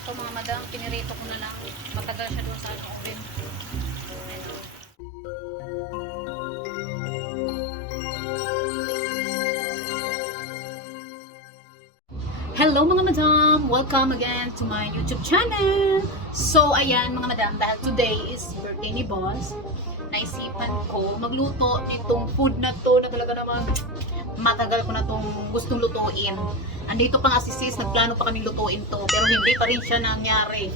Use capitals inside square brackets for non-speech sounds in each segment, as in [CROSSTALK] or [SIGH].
Ito mga madam, pinirito ko na lang. Matagal siya doon sa ano, oven. Hello mga madam! Welcome again to my YouTube channel! So ayan mga madam, dahil today is birthday ni boss, naisipan ko magluto nitong food na to na talaga naman matagal ko na tong gustong lutuin. Andito pa nga si sis, nagplano pa kami lutuin to, pero hindi pa rin siya nangyari.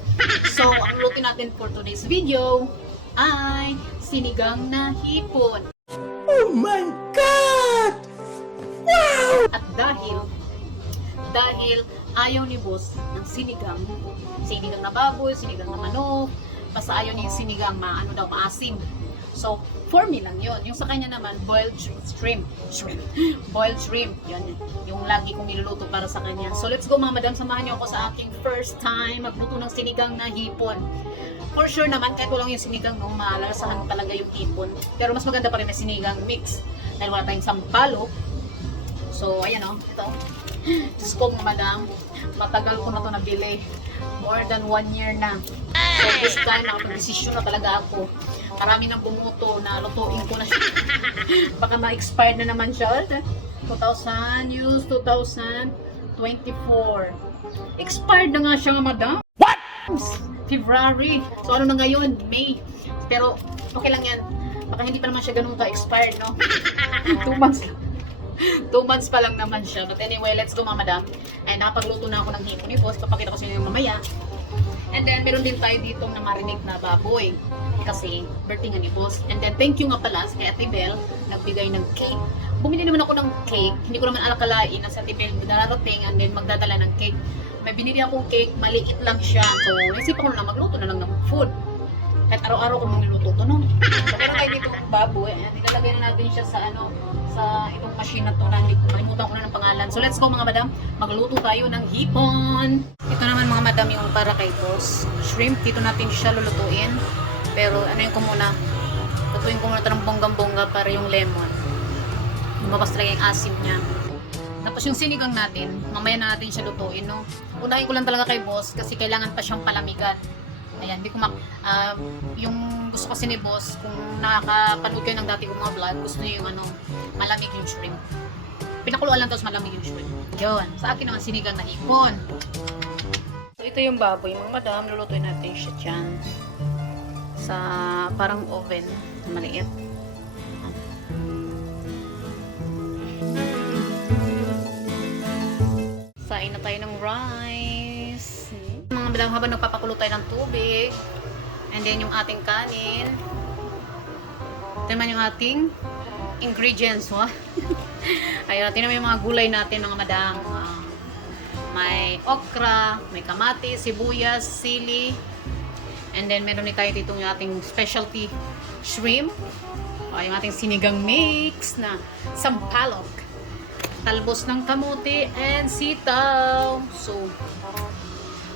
So, ang luto natin for today's video ay sinigang na hipon. Oh my God! At dahil dahil ayaw ni boss ng sinigang, sinigang na baboy, sinigang na manok, basta ayaw niya yung sinigang ma, ano daw, maasim. So, for me lang yun. Yung sa kanya naman, boiled sh- shrimp. Shrimp. [GASPS] boiled shrimp. Yun, yung lagi kong niluluto para sa kanya. So, let's go mga madam. Samahan niyo ako sa aking first time magluto ng sinigang na hipon. For sure naman, kahit walang yung sinigang, no, malalasahan talaga yung hipon. Pero mas maganda pa rin na sinigang mix. Dahil wala tayong sampalo. So, ayan o, ito. [GASPS] Diyos ko madam, matagal ko na to nabili. More than one year na. So, this time, nakapag-desisyon na talaga ako. Marami nang bumuto na lutuin ko na siya. [LAUGHS] Baka ma-expired na naman siya. 2000, use 2024. Expired na nga siya, madam. What? February. So, ano na ngayon? May. Pero, okay lang yan. Baka hindi pa naman siya ganun ka-expired, no? [LAUGHS] Two months lang. Two months pa lang naman siya. But anyway, let's go mga madam. And nakapagluto na ako ng hipon ni boss. Papakita ko sa inyo mamaya. And then, meron din tayo dito na marinig na baboy. Kasi, birthday nga ni boss. And then, thank you nga pala kay Ate Bel. Nagbigay ng cake. Bumili naman ako ng cake. Hindi ko naman alakalain na sa Ate Bel darating and then magdadala ng cake. May binili akong cake. Maliit lang siya. So, naisipan ko na lang magluto na lang ng food. Kahit araw-araw ko magluluto to, no? Meron tayo dito baboy. Ayan, nilalagay na natin siya sa ano, sa itong machine na to na hindi kalimutan ko na ng pangalan. So let's go mga madam, magluto tayo ng hipon. Ito naman mga madam yung para kay boss. Shrimp, dito natin siya lulutuin. Pero ano yung ko muna, lutuin ko muna ito ng bonggang-bongga para yung lemon. Lumabas talaga yung asim niya. Tapos yung sinigang natin, mamaya na natin siya lutuin, no? Unahin ko lang talaga kay boss kasi kailangan pa siyang palamigan. Ayan, di ko mak... ah, yung gusto kasi ni boss, kung nakakapanood kayo ng dati kong mga vlog, gusto niyo yung ano, malamig yung shrimp. Pinakuluan lang tapos malamig yung shrimp. Yun. Sa akin naman sinigang na hipon. So, ito yung baboy. Mga madam, lulutuin natin siya dyan. Sa parang oven. Maliit. Madam, habang nagpapakulo tayo ng tubig. And then yung ating kanin. Ito naman yung ating ingredients. Wa? [LAUGHS] Ayun, tingnan yung mga gulay natin mga madam. Ah, may okra, may kamatis, sibuyas, sili. And then meron din tayo dito yung ating specialty shrimp. O, yung ating sinigang mix na sampalok. Talbos ng kamote and sitaw. So,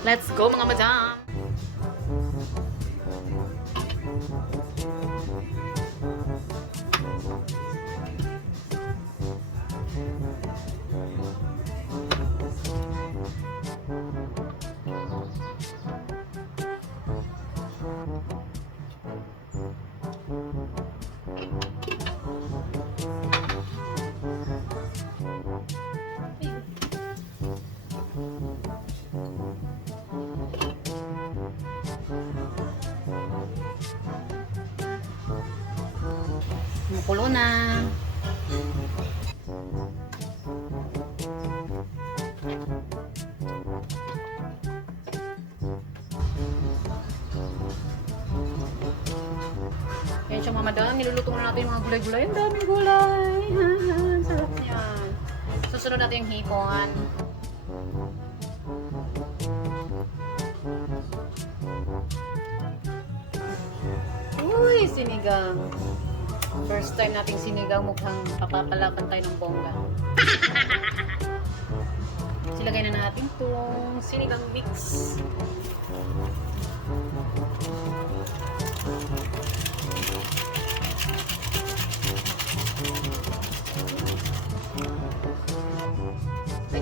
let's go mga madam. Kumukulo na. Yan siya mga madam, niluluto na natin yung mga gulay-gulay. Ang daming gulay. Sarap niyan. Susunod natin yung hipon. Uy, sinigang. First time nating sinigang mukhang papapalakan tayo ng bongga. [LAUGHS] Silagay na natin itong sinigang mix.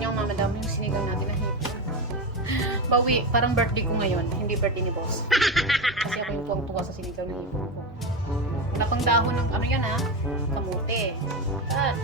Yung mga madami yung sinigang natin na hipon. [LAUGHS] Bawi, parang birthday ko ngayon, hindi birthday ni boss. [LAUGHS] Kasi ako yung tuwang-tuwa sa sinigaw ng ibon ko. Wala pang dahon ng ano yan ha, kamote. Ah.